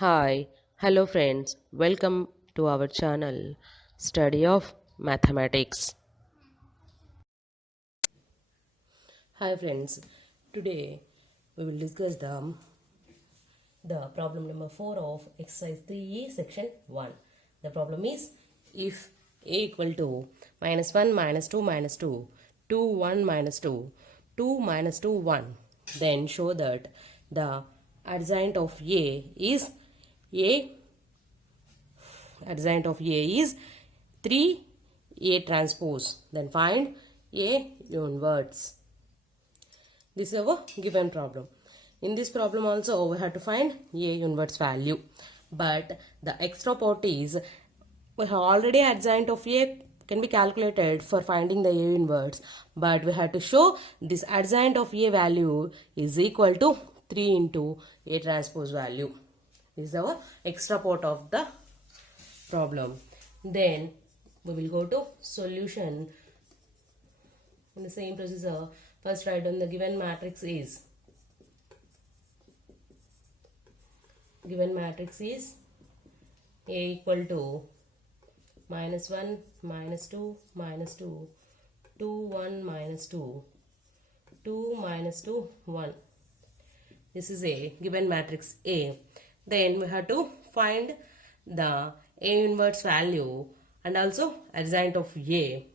Hi, hello friends, welcome to our channel Study of Mathematics. Hi friends, today we will discuss the problem number 4 of exercise 3e section 1. The problem is if a equal to minus 1 minus 2 minus 2, 2 1 minus 2, 2 minus 2 1, then show that the adjoint of a adjoint of A is 3A transpose. Then find A inverse. This is our given problem. In this problem also we have to find A inverse value. But the extra part is we have already adjoint of A can be calculated for finding the A inverse. But we have to show this adjoint of A value is equal to 3 into A transpose value. This is our extra part of the problem. Then we will go to solution in the same procedure. First write down the given matrix is A equal to minus 1 minus 2 minus 2 2 1 minus 2 2 minus 2 1. This is a given matrix A. Then we have to find the A inverse value and also adjoint of A.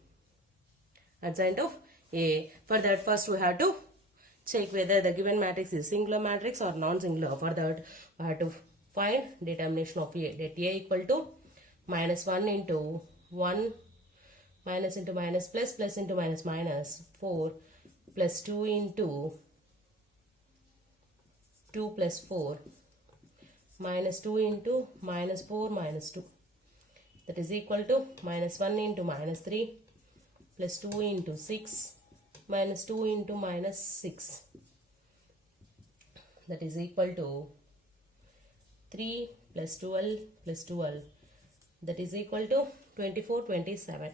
Adjoint of A. For that first we have to check whether the given matrix is singular matrix or non-singular. For that we have to find determination of A. That A equal to minus 1 into 1 minus into minus plus plus into minus minus 4 plus 2 into 2 plus 4 minus 2 into minus 4 minus 2, that is equal to minus 1 into minus 3 plus 2 into 6 minus 2 into minus 6, that is equal to 3 plus 12 plus 12, that is equal to 24 27.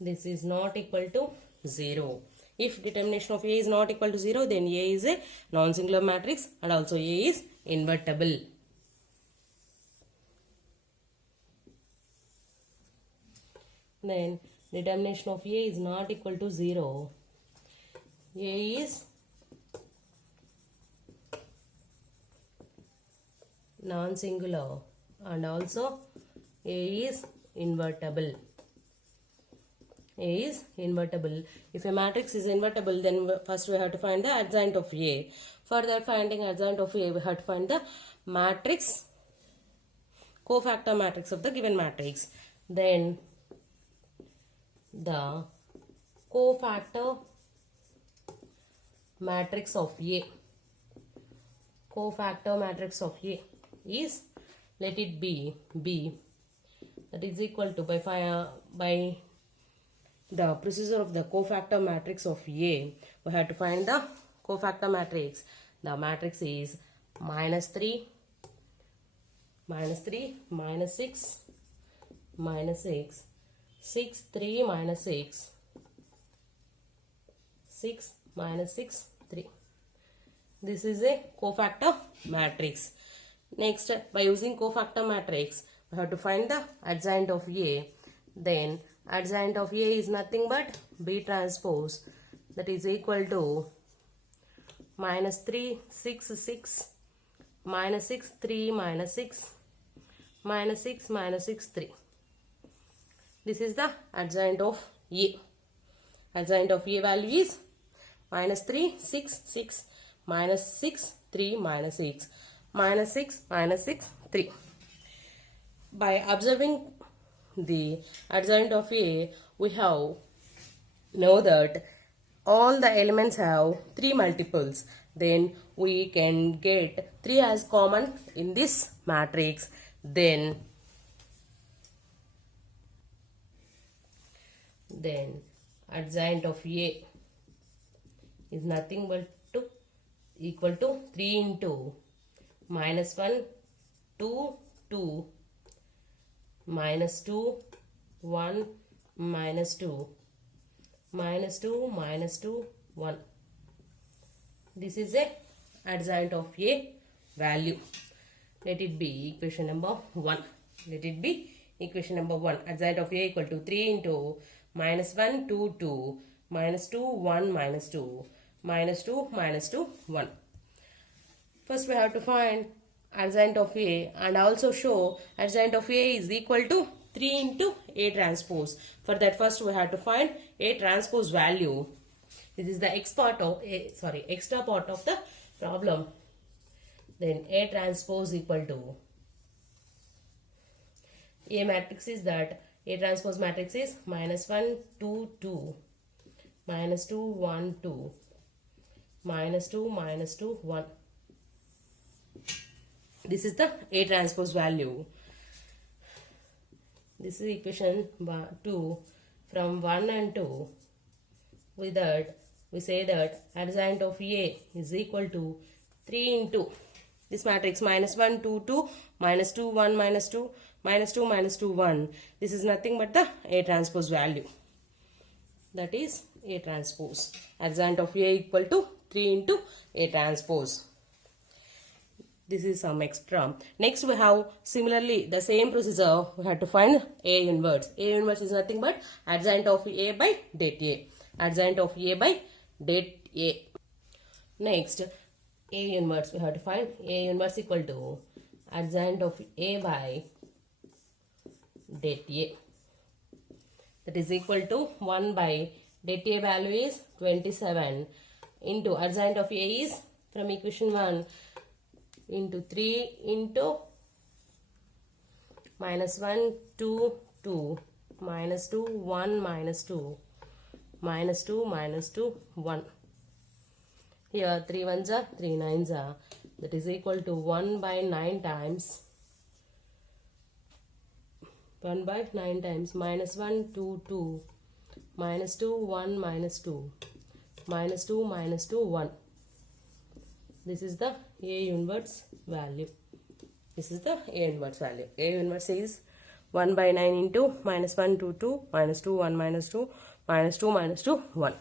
This is not equal to 0. If determination of A is not equal to 0, then A is a non-singular matrix and also A is invertible. Then determination of A is not equal to 0. A is non-singular and also A is invertible. A is invertible. If a matrix is invertible, then first we have to find the adjoint of A. For that finding adjoint of A, we have to find the matrix, cofactor matrix of the given matrix. Then the cofactor matrix of A. Cofactor matrix of A is, let it be B, that is equal to by the procedure of the cofactor matrix of A, we have to find the cofactor matrix. The matrix is minus 3, minus 3, minus 6, minus 6, 6, 3, minus 6, 6, minus 6, 3. This is a cofactor matrix. Next, by using cofactor matrix, we have to find the adjoint of A. Then adjoint of A is nothing but B transpose, that is equal to minus 3, 6, 6, minus 6, 3, minus 6, minus 6, minus 6, 3. This is the adjoint of A. Adjoint of A value is minus 3, 6, 6, minus 6, 3, minus 6, minus 6, minus 6, 3. By observing the adjoint of A, we have know that all the elements have 3 multiples. Then we can get 3 as common in this matrix. Then adjoint of A is nothing but equal to 3 into minus 1, 2, 2, minus 2, 1, minus 2, minus 2, minus 2, 1. This is a adjoint of A value. Let it be equation number 1. Let it be equation number 1. Adjoint of A equal to 3 into minus 1, 2, 2, minus 2, 1, minus 2, minus 2, minus 2, 1. First we have to find adjoint of A and also show adjoint of A is equal to 3 into A transpose. For that first we have to find A transpose value. This is the extra part of the problem. Then A transpose equal to A matrix is that A transpose matrix is minus 1, 2, 2, minus 2, 1, 2, minus 2, minus 2, 1. This is the A transpose value. This is equation 2 from 1 and 2. With that, we say that adjoint of A is equal to 3 into this matrix minus 1, 2, 2, minus 2, 1, minus 2, minus 2, minus 2, 1. This is nothing but the A transpose value. That is A transpose. Adjoint of A equal to 3 into A transpose. This is some extra. Next we have similarly the same procedure. We have to find A inverse. A inverse is nothing but adjoint of A by det A. Adjoint of A by det A. Next A inverse we have to find A inverse equal to adjoint of A by det A. That is equal to 1 by det A value is 27 into adjoint of A is from equation 1 into 3 into minus 1, 2, 2, minus 2, 1, minus 2, minus 2, minus 2, 1. Here 3 ones are 3 nines are. That is equal to 1 by 9 times 1 by 9 times minus 1, 2, 2, minus 2, 1, minus 2, minus 2, minus 2, 1. This is the A inverse value. This is the A inverse value. A inverse is 1 by 9 into minus 1, 2, 2, minus 2, 1, minus 2, minus 2, minus 2, 1.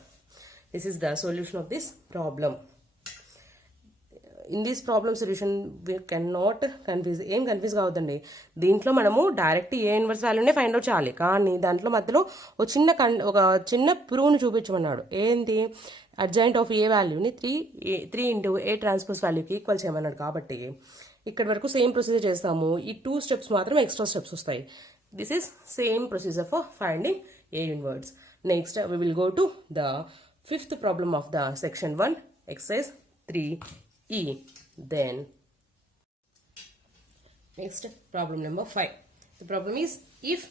This is the solution of this problem. In this problem solution we cannot confuse. Em confuse కావద్దండి. దీంట్లో మనము direct A inverse వాల్యూనే find out చేయాలి. కానీ దాంట్లో మధ్యలో ఒక చిన్న ప్రూవ్ని చూపించమన్నాడు. ఏంటి అడ్జాయింట్ ఆఫ్ ఏ వాల్యూని 3 ఇంటూ ఏ ట్రాన్స్పోజ్ వాల్యూకి ఈక్వల్ చేయమన్నాడు. కాబట్టి ఇక్కడ వరకు సేమ్ ప్రొసీజర్ చేస్తాము. ఈ 2 స్టెప్స్ మాత్రం ఎక్స్ట్రా స్టెప్స్ వస్తాయి. This is same procedure for finding A inverse. Next we will go to the 5th problem of the section 1 exercise 3e. Then next problem number 5. The problem is if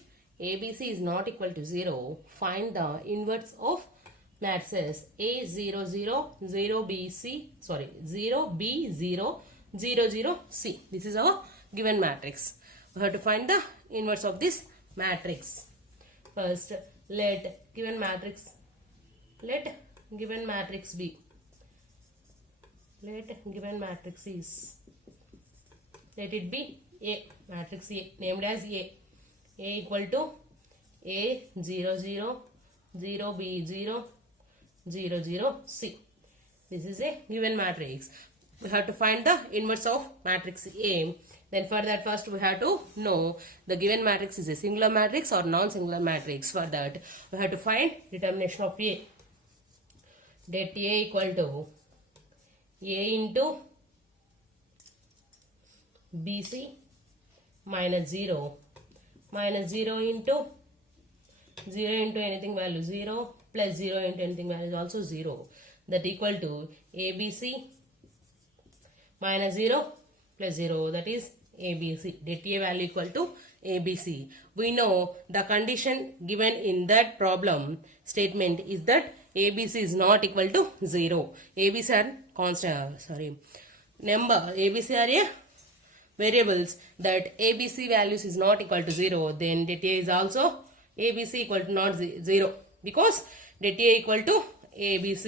ABC is not equal to 0, find the inverse of matrices A0 0 0 BC 0 B0 0 0 C. This is our given matrix. We have to find the inverse of this matrix. First let given matrix be. Let given matrix is, let it be A, matrix A, named as A. A equal to A0 0 0 B0 0 0 C. This is a given matrix. We have to find the inverse of matrix A. Then for that first we have to know the given matrix is a singular matrix or non-singular matrix. For that we have to find determination of A. Det A equal to A into BC minus 0 into 0 into anything value 0 plus 0 into anything value is also 0. That equal to ABC minus 0 plus 0, that is ABC. Det A value equal to ABC. We know the condition given in that problem statement is that ABC is not equal to 0. ABC are constant, number. ABC are a variables. That ABC values is not equal to 0. Then det A is also ABC equal to not 0 because det A equal to ABC.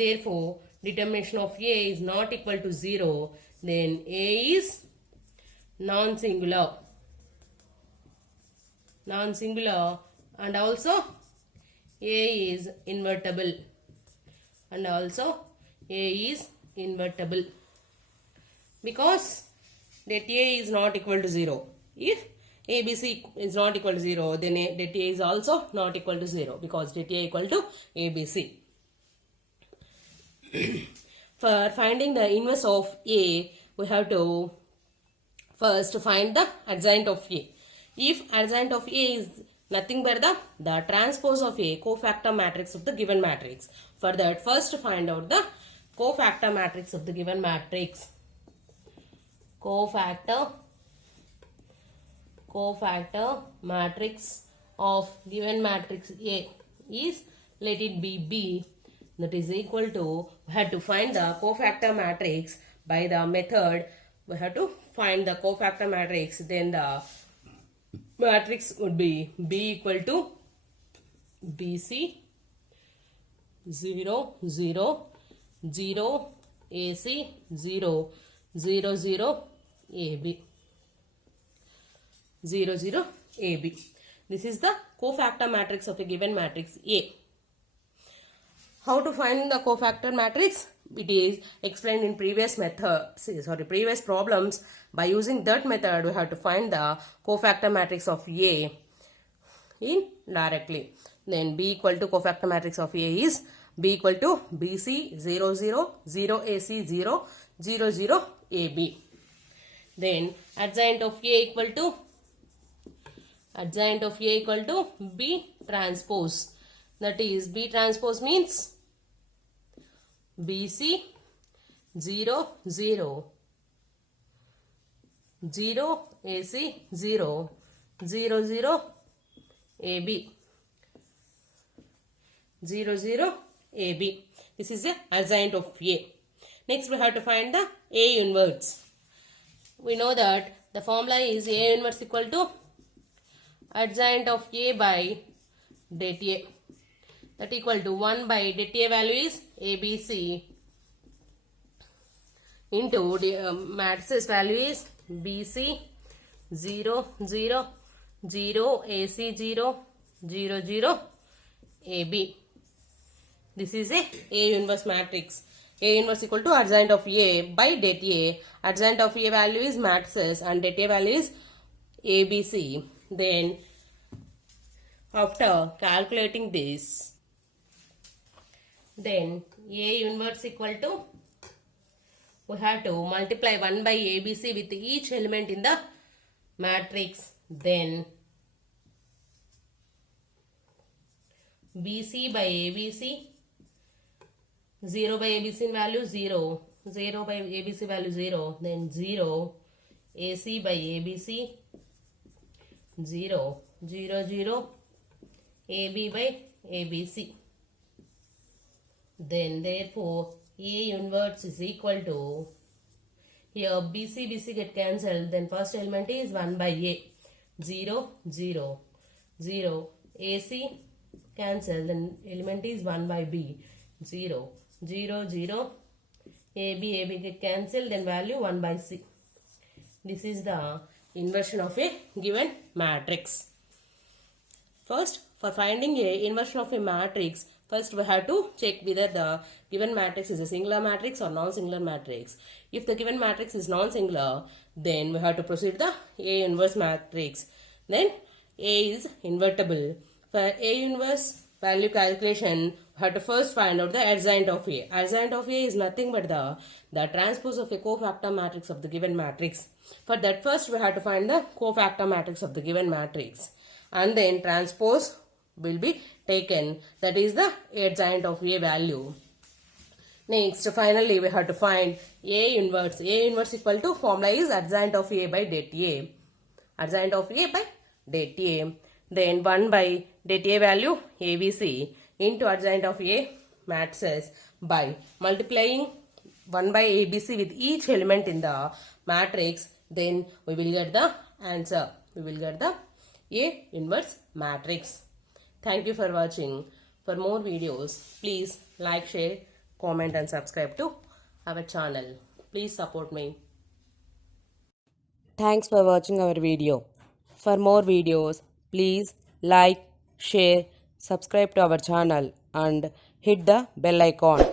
Therefore, determination of A is not equal to 0. Then A is non-singular and also A is invertible because det A is not equal to 0. If ABC is not equal to 0, then det A is also not equal to 0 because det A equal to ABC. For finding the inverse of A, we have to first find the adjoint of A. If adjoint of A is nothing but the transpose of A, cofactor matrix of the given matrix. For that, first find out the cofactor matrix of the given matrix. Cofactor matrix of given matrix A is, let it be B, that is equal to, we have to find the cofactor matrix by the method. We have to find the cofactor matrix, then the matrix would be B equal to BC 0 0 0 AC 0 0 0 AB 0 0 AB. This is the cofactor matrix of a given matrix A. How to find the cofactor matrix? It is explained in previous problems. By using that method, we have to find the cofactor matrix of A indirectly. Then B equal to cofactor matrix of A is B equal to BC 0 0 0 AC 0 0 0 AB. Then adjoint of A equal to B transpose. That is, B transpose means BC 0 0 0 AC 0 0 0 AB 0 0 AB. This is the adjoint of A. Next, we have to find the A inverse. We know that the formula is A inverse equal to adjoint of A by det A. That equal to 1 by det A value is ABC into matrices value is BC 0 0 0 AC 0 0 0 AB. This is a inverse matrix. A inverse equal to adjoint of A by det A. Adjoint of A value is matrices and det A value is ABC. Then after calculating this, then A inverse equal to, we have to multiply 1 by ABC with each element in the matrix. Then BC by ABC, 0 by ABC value 0, 0 by ABC value 0, then 0, AC by ABC, 0, 0, 0, AB by ABC. Then therefore A inverse is equal to, here BC get cancelled, then first element is 1 by A, 0, 0, 0, AC cancel, then element is 1 by B, 0, 0, 0, AB get cancelled, then value 1 by C. This is the inversion of a given matrix. First, for finding a inversion of a matrix, first we have to check whether the given matrix is a singular matrix or non-singular matrix. If the given matrix is non-singular, then we have to proceed the A inverse matrix. Then A is invertible. For A inverse value calculation, we have to first find out the adjoint of A. Adjoint of A is nothing but the transpose of a cofactor matrix of the given matrix. For that, first we have to find the cofactor matrix of the given matrix. And then transpose will be taken, that is the adjoint of A value. Next, finally we have to find A inverse. A inverse equal to, formula is adjoint of A by det A. Adjoint of A by det A. Then 1 by det A value ABC into adjoint of A matrices by multiplying 1 by ABC with each element in the matrix. Then we will get the answer. We will get the A inverse matrix. Thank you for watching. For more videos, please like, share, comment and subscribe to our channel. Please support me. Thanks for watching our video. For more videos, please like, share, subscribe to our channel and hit the bell icon.